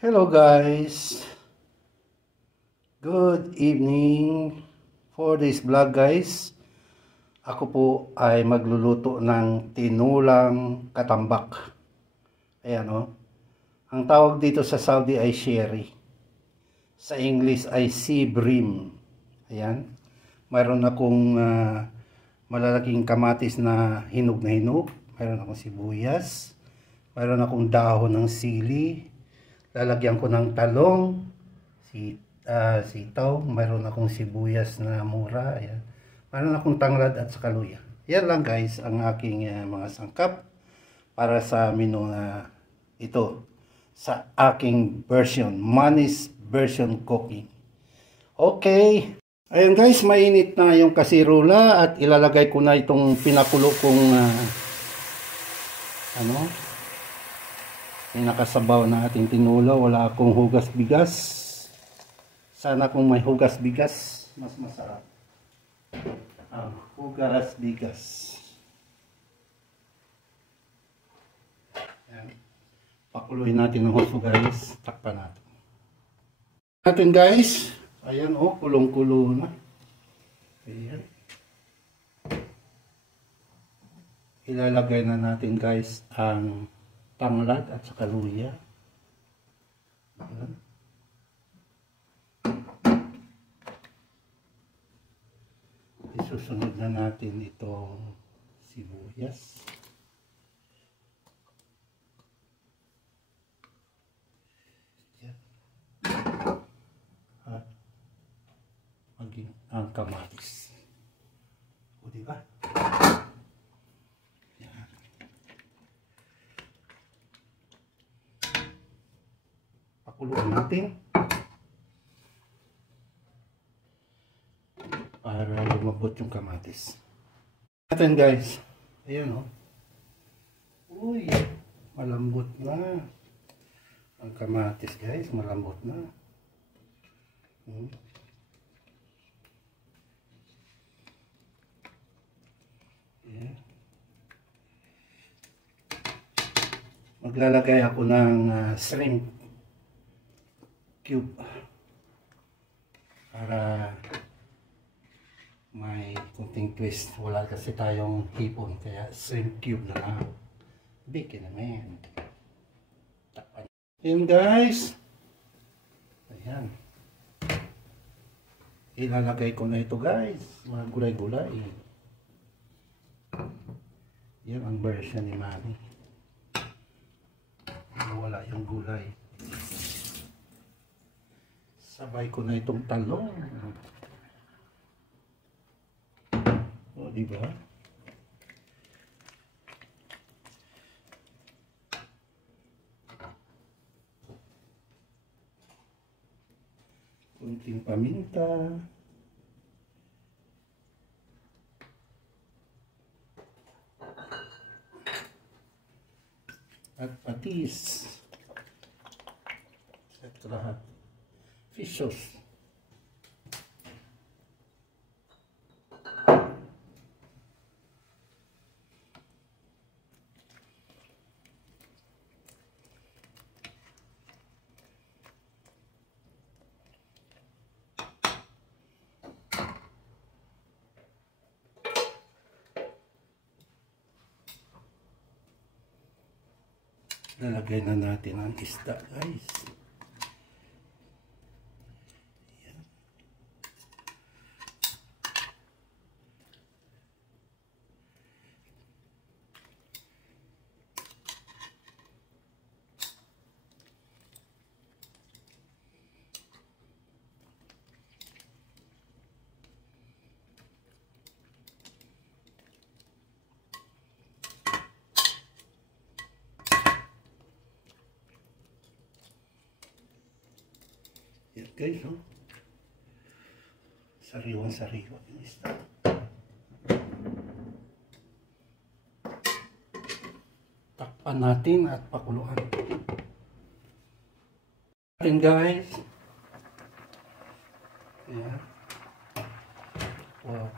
Hello guys, good evening. For this vlog guys, ako po ay magluluto ng tinulang katambak. Ayan o, ang tawag dito sa Saudi ay sherry, sa English ay sea bream. Ayan, mayroon akong malalaking kamatis na hinog, mayroon akong sibuyas, mayroon akong dahon ng sili, lalagyan ko ng talong, sitaw, mayroon akong sibuyas na mura, ayan. Mayroon akong tanglad at saka luya. Yan lang guys ang aking mga sangkap para sa menu na ito sa aking version, Manny's version cooking. Okay, ayan guys, mainit na yung kasirola at ilalagay ko na itong pinakulo kong nakasabaw na ating tinula. Wala akong hugas bigas. Sana kung may hugas bigas, mas masarap. Hugas bigas. Ayan. Pakuluin natin ng husto guys. Takpan natin. Guys. Ayan kulong-kulo na. Ayan. Ilalagay na natin guys ang tanglad at saka luya. Ayan. Isusunod na natin itong sibuyas. Ayan. At maging ang kamatis. O diba? Pakuluan natin para lumabot yung kamatis natin guys. Ayan uy, malambot na ang kamatis guys, malambot na. Yeah. Maglalagay ako ng shrimp cube para may kunting twist. Wala kasi tayong hipon kaya shrimp cube na lang. Bikin naman. Ayan guys. Ayan. Ilalagay ko na ito guys. Mga gulay-gulay. Yan ang version ni Manny. Wala yung gulay. Sabay ko na itong talong. O, diba? Kunting paminta. At patis. Set ko lahat. Fish sauce. Lalagay na natin ang isda guys. Ayan. Yan guys, sariwang-sariwa yung isda. Takpan natin at pakuluan. Ayan guys. Ayan. Wow.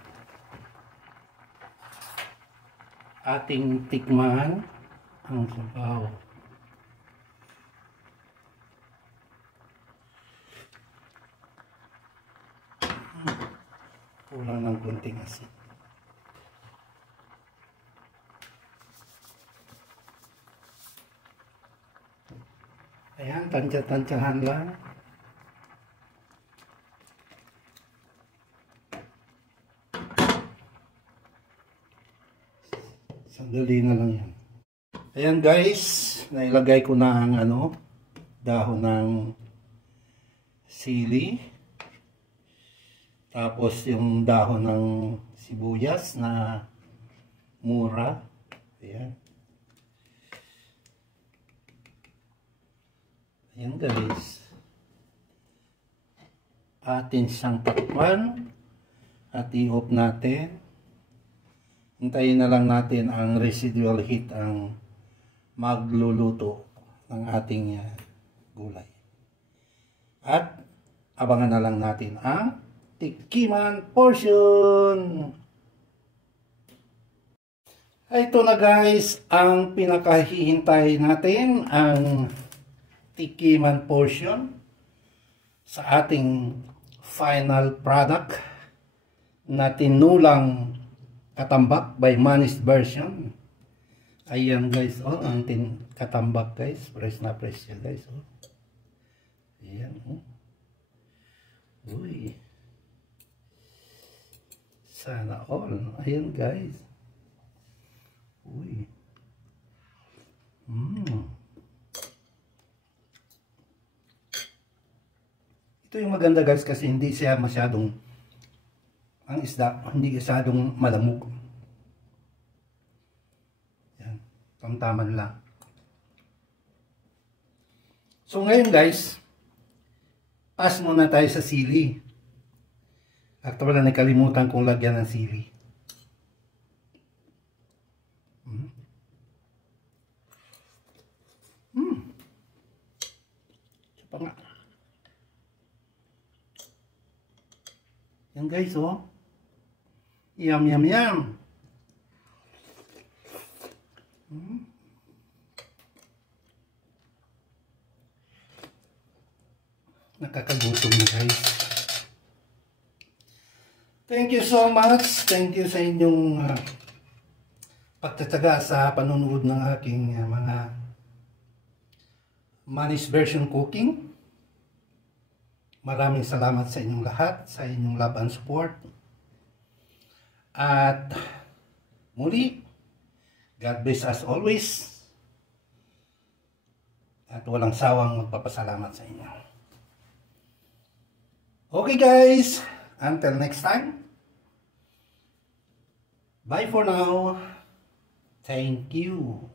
Ating tikman ang sabaw. Kulang ng kunting asin. Ayan, tansya-tansyahan lang. Sandali na lang yan. Ayan guys, nailagay ko na ang dahon ng sili. Tapos yung dahon ng sibuyas na mura. Ayan. Ayan guys. Atin siyang takpan at i-off natin. Hintayin na lang natin ang residual heat ang magluluto ng ating gulay. At abangan na lang natin ang tikiman portion. Ito na guys ang pinakahihintay natin, ang tikiman portion sa ating final product na tinulang katambak by Manny's version. Ayan guys, ang katambak guys, fresh na fresh siya guys. Ayan, uy, sana all. Ayan guys, uy, ito yung maganda guys kasi hindi siya masyadong, ang isda hindi masyadong malamog. Yan, tamtaman lang. So ngayon guys, pass muna tayo sa sili. At wala, nakalimutan kong lagyan ng sili. Ito pa nga. Yan guys, yum yum yum. Nakakagutom na guys. Thank you so much. Thank you sa inyong pagtataga sa panunood ng aking mga Manny's version cooking. Maraming salamat sa inyong lahat, sa inyong love and support. At muli, God bless as always. At walang sawang magpapasalamat sa inyo. Okay guys, until next time. Bye for now. Thank you.